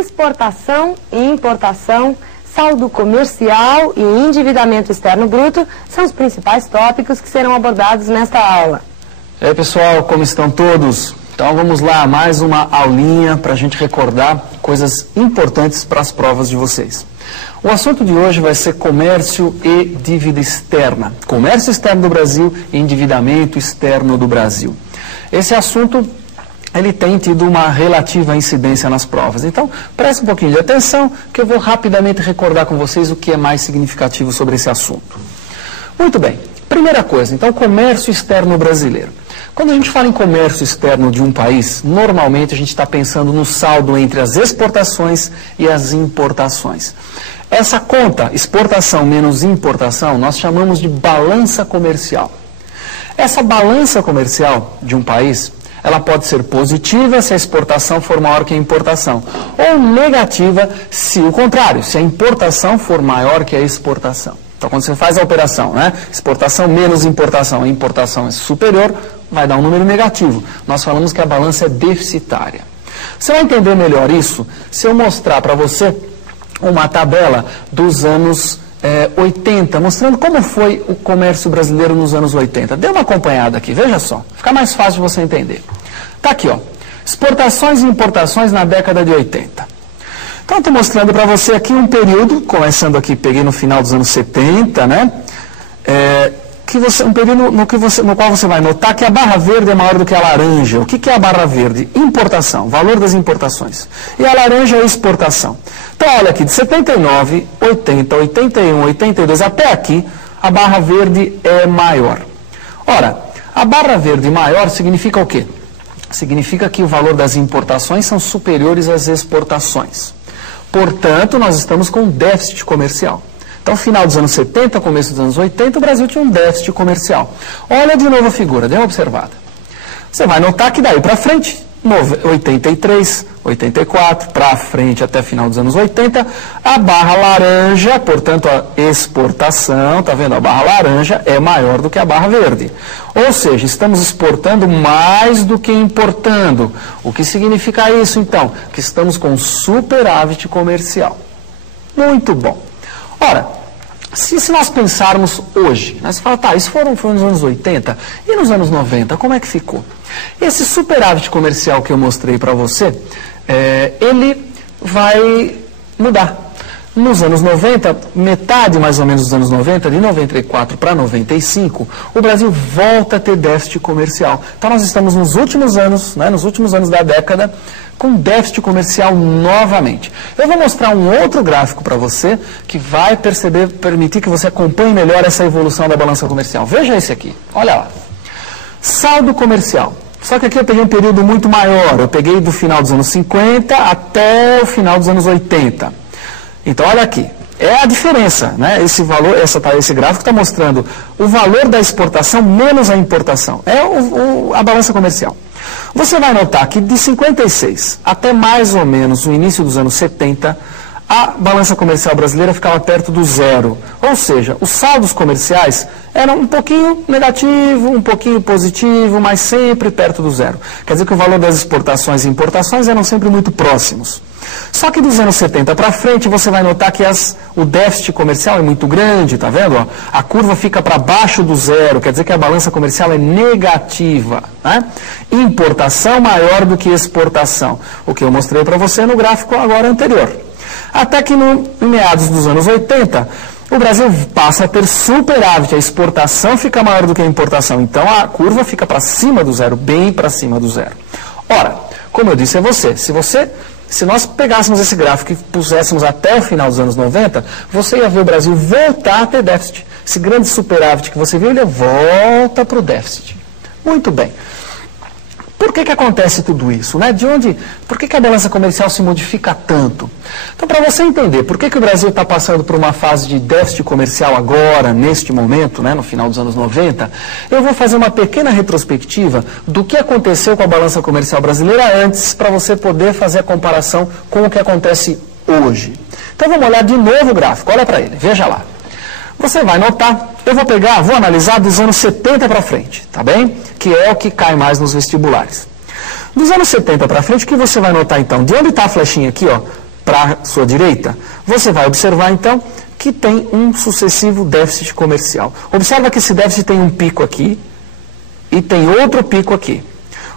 Exportação e importação, saldo comercial e endividamento externo bruto são os principais tópicos que serão abordados nesta aula. E aí, pessoal, como estão todos? Então vamos lá, mais uma aulinha para a gente recordar coisas importantes para as provas de vocês. O assunto de hoje vai ser comércio e dívida externa. Comércio externo do Brasil e endividamento externo do Brasil. Esse assunto, ele tem tido uma relativa incidência nas provas. Então, preste um pouquinho de atenção, que eu vou rapidamente recordar com vocês o que é mais significativo sobre esse assunto. Muito bem. Primeira coisa, então, comércio externo brasileiro. Quando a gente fala em comércio externo de um país, normalmente a gente está pensando no saldo entre as exportações e as importações. Essa conta, exportação menos importação, nós chamamos de balança comercial. Essa balança comercial de um país, ela pode ser positiva se a exportação for maior que a importação, ou negativa se o contrário, se a importação for maior que a exportação. Então, quando você faz a operação, né, exportação menos importação, a importação é superior, vai dar um número negativo. Nós falamos que a balança é deficitária. Você vai entender melhor isso se eu mostrar para você uma tabela dos anos 80, mostrando como foi o comércio brasileiro nos anos 80. Dê uma acompanhada aqui, veja só, fica mais fácil de você entender. Está aqui, ó, exportações e importações na década de 80. Então, estou mostrando para você aqui um período, começando aqui, peguei no final dos anos 70, né? Um período no qual você vai notar que a barra verde é maior do que a laranja. O que é a barra verde? Importação, valor das importações. E a laranja é exportação. Então, olha aqui, de 79, 80, 81, 82, até aqui, a barra verde é maior. Ora, a barra verde maior significa o quê? Significa que o valor das importações são superiores às exportações. Portanto, nós estamos com um déficit comercial. Então, final dos anos 70, começo dos anos 80, o Brasil tinha um déficit comercial. Olha de novo a figura, dê uma observada. Você vai notar que daí para frente, 83, 84, para frente até final dos anos 80, a barra laranja, portanto a exportação, está vendo? A barra laranja é maior do que a barra verde. Ou seja, estamos exportando mais do que importando. O que significa isso, então? Que estamos com superávit comercial. Muito bom. Ora, se nós pensarmos hoje, né, você fala, tá, isso foi nos anos 80, e nos anos 90, como é que ficou? Esse superávit comercial que eu mostrei para você, ele vai mudar. Nos anos 90, metade mais ou menos dos anos 90, de 94 para 95, o Brasil volta a ter déficit comercial. Então nós estamos nos últimos anos, né, nos últimos anos da década, com déficit comercial novamente. Eu vou mostrar um outro gráfico para você que vai permitir que você acompanhe melhor essa evolução da balança comercial. Veja esse aqui, olha lá. Saldo comercial. Só que aqui eu peguei um período muito maior, eu peguei do final dos anos 50 até o final dos anos 80. Então, olha aqui, é a diferença, né? Esse valor, esse gráfico está mostrando o valor da exportação menos a importação. É a balança comercial. Você vai notar que de 56 até mais ou menos o início dos anos 70, a balança comercial brasileira ficava perto do zero. Ou seja, os saldos comerciais eram um pouquinho negativo, um pouquinho positivo, mas sempre perto do zero. Quer dizer que o valor das exportações e importações eram sempre muito próximos. Só que dos anos 70 para frente, você vai notar que o déficit comercial é muito grande, tá vendo? Ó? A curva fica para baixo do zero, quer dizer que a balança comercial é negativa. Né? Importação maior do que exportação, o que eu mostrei para você no gráfico agora anterior. Até que em meados dos anos 80, o Brasil passa a ter superávit, a exportação fica maior do que a importação, então a curva fica para cima do zero, bem para cima do zero. Ora, como eu disse a você, se nós pegássemos esse gráfico e puséssemos até o final dos anos 90, você ia ver o Brasil voltar a ter déficit. Esse grande superávit que você viu, ele volta para o déficit. Muito bem. Por que acontece tudo isso? Né? Por que a balança comercial se modifica tanto? Então, para você entender por que o Brasil está passando por uma fase de déficit comercial agora, neste momento, né, no final dos anos 90, eu vou fazer uma pequena retrospectiva do que aconteceu com a balança comercial brasileira antes, para você poder fazer a comparação com o que acontece hoje. Então, vamos olhar de novo o gráfico, olha para ele, veja lá. Você vai notar, vou analisar dos anos 70 para frente, tá bem? Que é o que cai mais nos vestibulares. Dos anos 70 para frente, o que você vai notar então? De onde está a flechinha aqui, ó? para a sua direita, você vai observar então que tem um sucessivo déficit comercial. Observa que esse déficit tem um pico aqui e tem outro pico aqui.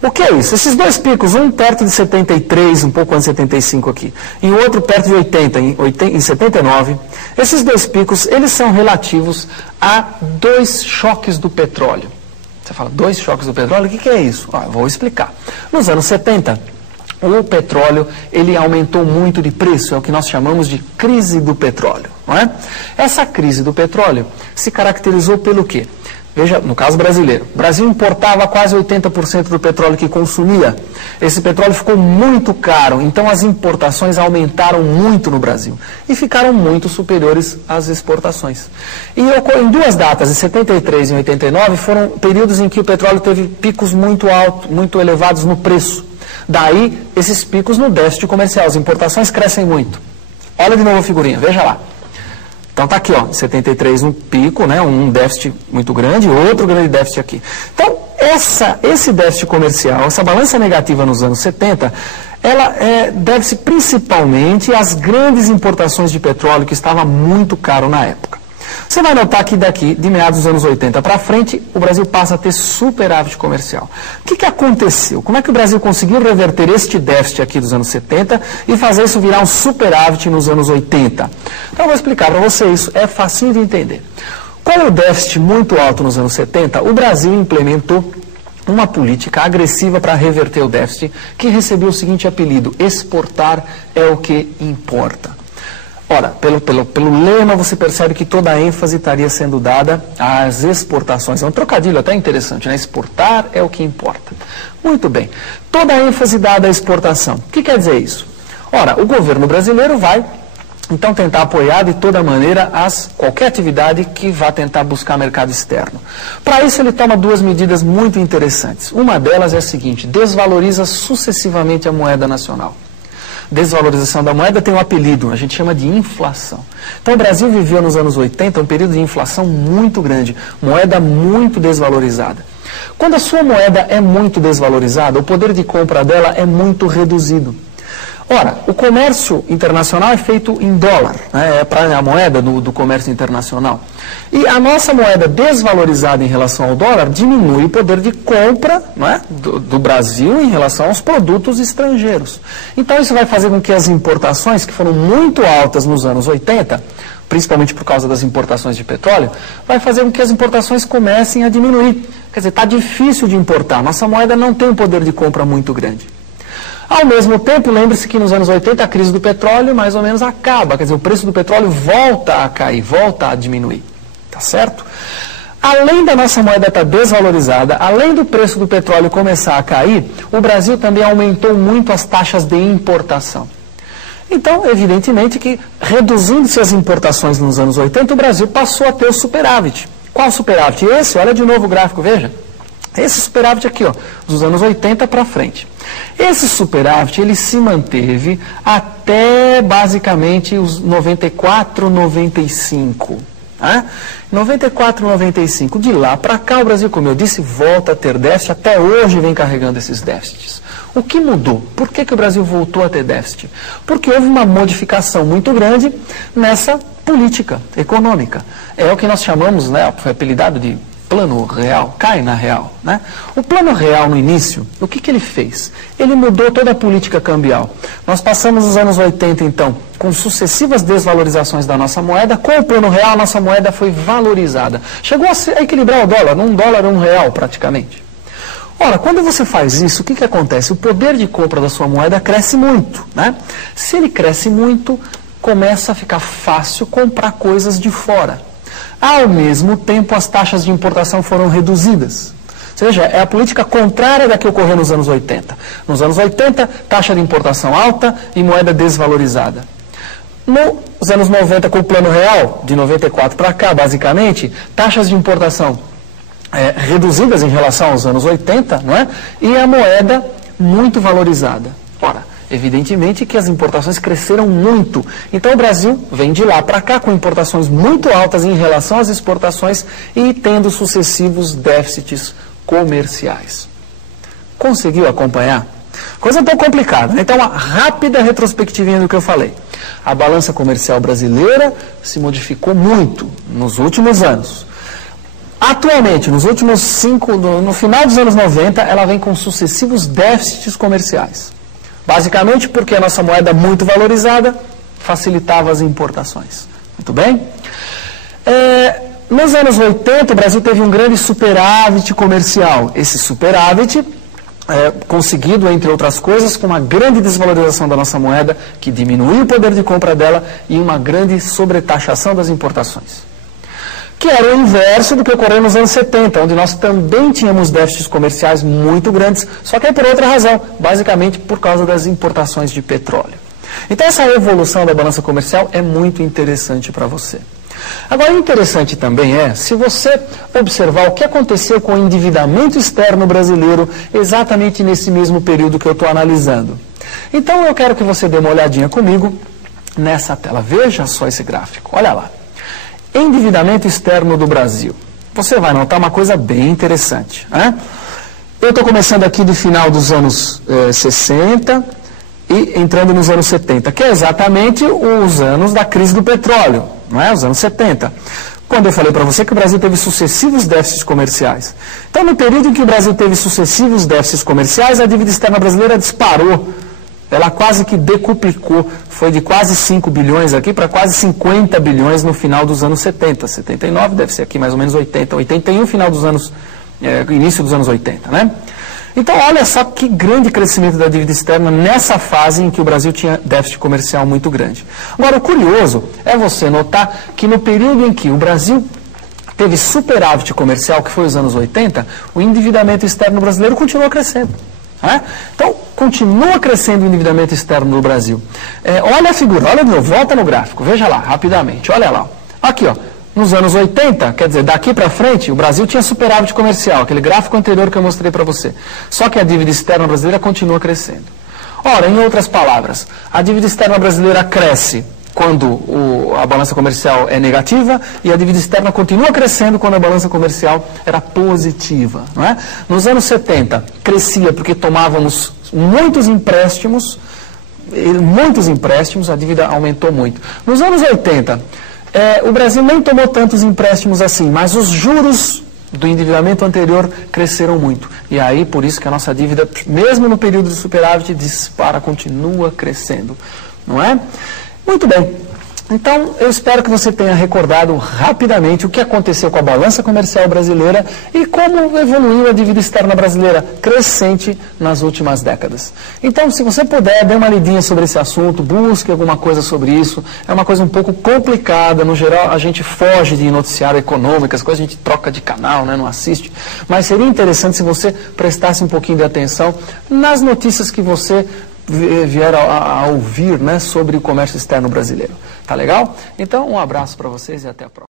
O que é isso? Esses dois picos, um perto de 73, um pouco antes de 75 aqui, e o outro perto de 80, em 79, esses dois picos, eles são relativos a dois choques do petróleo. Você fala, dois choques do petróleo? O que é isso? Eu vou explicar. Nos anos 70, o petróleo, ele aumentou muito de preço, é o que nós chamamos de crise do petróleo, não é? Essa crise do petróleo se caracterizou pelo quê? Veja, no caso brasileiro, o Brasil importava quase 80% do petróleo que consumia. Esse petróleo ficou muito caro, então as importações aumentaram muito no Brasil e ficaram muito superiores às exportações. E em duas datas, em 73 e 89, foram períodos em que o petróleo teve picos muito altos, muito elevados no preço. Daí, esses picos no déficit comercial, as importações crescem muito. Olha de novo a figurinha, veja lá. Então está aqui, ó, em 73 um pico, né, um déficit muito grande, outro grande déficit aqui. Então, esse déficit comercial, essa balança negativa nos anos 70, ela deve-se principalmente às grandes importações de petróleo que estava muito caro na época. Você vai notar que daqui, de meados dos anos 80 para frente, o Brasil passa a ter superávit comercial. O que aconteceu? Como é que o Brasil conseguiu reverter este déficit aqui dos anos 70 e fazer isso virar um superávit nos anos 80? Então eu vou explicar para você isso, é facinho de entender. Com o déficit muito alto nos anos 70, o Brasil implementou uma política agressiva para reverter o déficit, que recebeu o seguinte apelido: exportar é o que importa. Ora, pelo lema você percebe que toda a ênfase estaria sendo dada às exportações. É um trocadilho até interessante, né? Exportar é o que importa. Muito bem. Toda a ênfase dada à exportação. O que quer dizer isso? Ora, o governo brasileiro vai, então, tentar apoiar de toda maneira qualquer atividade que vá tentar buscar mercado externo. Para isso, ele toma duas medidas muito interessantes. Uma delas é a seguinte: desvaloriza sucessivamente a moeda nacional. Desvalorização da moeda tem um apelido, a gente chama de inflação. Então o Brasil viveu nos anos 80 um período de inflação muito grande, moeda muito desvalorizada. Quando a sua moeda é muito desvalorizada, o poder de compra dela é muito reduzido. Ora, o comércio internacional é feito em dólar, né? É para a moeda do comércio internacional. E a nossa moeda desvalorizada em relação ao dólar diminui o poder de compra, né, do Brasil em relação aos produtos estrangeiros. Então isso vai fazer com que as importações, que foram muito altas nos anos 80, principalmente por causa das importações de petróleo, vai fazer com que as importações comecem a diminuir. Quer dizer, está difícil de importar, nossa moeda não tem um poder de compra muito grande. Ao mesmo tempo, lembre-se que nos anos 80 a crise do petróleo mais ou menos acaba, quer dizer, o preço do petróleo volta a cair, volta a diminuir, tá certo? Além da nossa moeda estar desvalorizada, além do preço do petróleo começar a cair, o Brasil também aumentou muito as taxas de importação. Então, evidentemente que, reduzindo-se as importações nos anos 80, o Brasil passou a ter o superávit. Qual superávit? Esse, olha de novo o gráfico, veja. Esse superávit aqui, ó, dos anos 80 para frente. Esse superávit, ele se manteve até, basicamente, os 94, 95. Né? 94, 95. De lá para cá, o Brasil, como eu disse, volta a ter déficit. Até hoje vem carregando esses déficits. O que mudou? Por que o Brasil voltou a ter déficit? Porque houve uma modificação muito grande nessa política econômica. É o que nós chamamos, né, foi apelidado de Plano Real, cai na real, né? O Plano Real, no início, o que ele fez? Ele mudou toda a política cambial. Nós passamos os anos 80, então, com sucessivas desvalorizações da nossa moeda. Com o Plano Real, a nossa moeda foi valorizada. Chegou a equilibrar o dólar, $1 a R$1 praticamente. Ora, quando você faz isso, o que acontece? O poder de compra da sua moeda cresce muito, né? Se ele cresce muito, começa a ficar fácil comprar coisas de fora. Ao mesmo tempo, as taxas de importação foram reduzidas. Ou seja, é a política contrária da que ocorreu nos anos 80. Nos anos 80, taxa de importação alta e moeda desvalorizada. Nos anos 90, com o Plano Real, de 94 para cá, basicamente, taxas de importação reduzidas em relação aos anos 80, não é? E a moeda muito valorizada. Ora, evidentemente que as importações cresceram muito. Então o Brasil vem de lá para cá com importações muito altas em relação às exportações e tendo sucessivos déficits comerciais. Conseguiu acompanhar? Coisa um pouco complicada, né? Então, uma rápida retrospectivinha do que eu falei. A balança comercial brasileira se modificou muito nos últimos anos. Atualmente, nos últimos 5, no final dos anos 90, ela vem com sucessivos déficits comerciais. Basicamente porque a nossa moeda muito valorizada facilitava as importações. Muito bem? Nos anos 80, o Brasil teve um grande superávit comercial. Esse superávit conseguido, entre outras coisas, com uma grande desvalorização da nossa moeda, que diminuiu o poder de compra dela e uma grande sobretaxação das importações. Que era o inverso do que ocorreu nos anos 70, onde nós também tínhamos déficits comerciais muito grandes, só que é por outra razão, basicamente por causa das importações de petróleo. Então essa evolução da balança comercial é muito interessante para você. Agora, interessante também se você observar o que aconteceu com o endividamento externo brasileiro exatamente nesse mesmo período que eu estou analisando. Então eu quero que você dê uma olhadinha comigo nessa tela. Veja só esse gráfico, olha lá. Endividamento externo do Brasil. Você vai notar uma coisa bem interessante. Eu estou começando aqui do final dos anos 60 e entrando nos anos 70, que é exatamente os anos da crise do petróleo, não é? Os anos 70. Quando eu falei para você que o Brasil teve sucessivos déficits comerciais. Então, no período em que o Brasil teve sucessivos déficits comerciais, a dívida externa brasileira disparou. Ela quase que decuplicou, foi de quase 5 bilhões aqui para quase 50 bilhões no final dos anos 70. 79 deve ser aqui mais ou menos 80, 81, final dos anos, início dos anos 80, né? Então, olha só que grande crescimento da dívida externa nessa fase em que o Brasil tinha déficit comercial muito grande. Agora, o curioso é você notar que no período em que o Brasil teve superávit comercial, que foi os anos 80, o endividamento externo brasileiro continuou crescendo. Então, continua crescendo o endividamento externo no Brasil. Olha a figura, olha de novo, volta no gráfico, veja lá, rapidamente, olha lá. Aqui, ó, nos anos 80, quer dizer, daqui para frente, o Brasil tinha superávit comercial, aquele gráfico anterior que eu mostrei para você. Só que a dívida externa brasileira continua crescendo. Ora, em outras palavras, a dívida externa brasileira cresce quando a balança comercial é negativa e a dívida externa continua crescendo quando a balança comercial era positiva. Não é? Nos anos 70, crescia porque tomávamos muitos empréstimos, a dívida aumentou muito. Nos anos 80, o Brasil nem tomou tantos empréstimos assim, mas os juros do endividamento anterior cresceram muito. E aí, por isso que a nossa dívida, mesmo no período de superávit, dispara, continua crescendo. Não é? Muito bem. Então, eu espero que você tenha recordado rapidamente o que aconteceu com a balança comercial brasileira e como evoluiu a dívida externa brasileira crescente nas últimas décadas. Então, se você puder, dê uma lidinha sobre esse assunto, busque alguma coisa sobre isso. É uma coisa um pouco complicada, no geral a gente foge de noticiário econômico, as coisas a gente troca de canal, né, não assiste. Mas seria interessante se você prestasse um pouquinho de atenção nas notícias que você vier a ouvir, né, sobre o comércio externo brasileiro. Tá legal? Então, um abraço para vocês e até a próxima.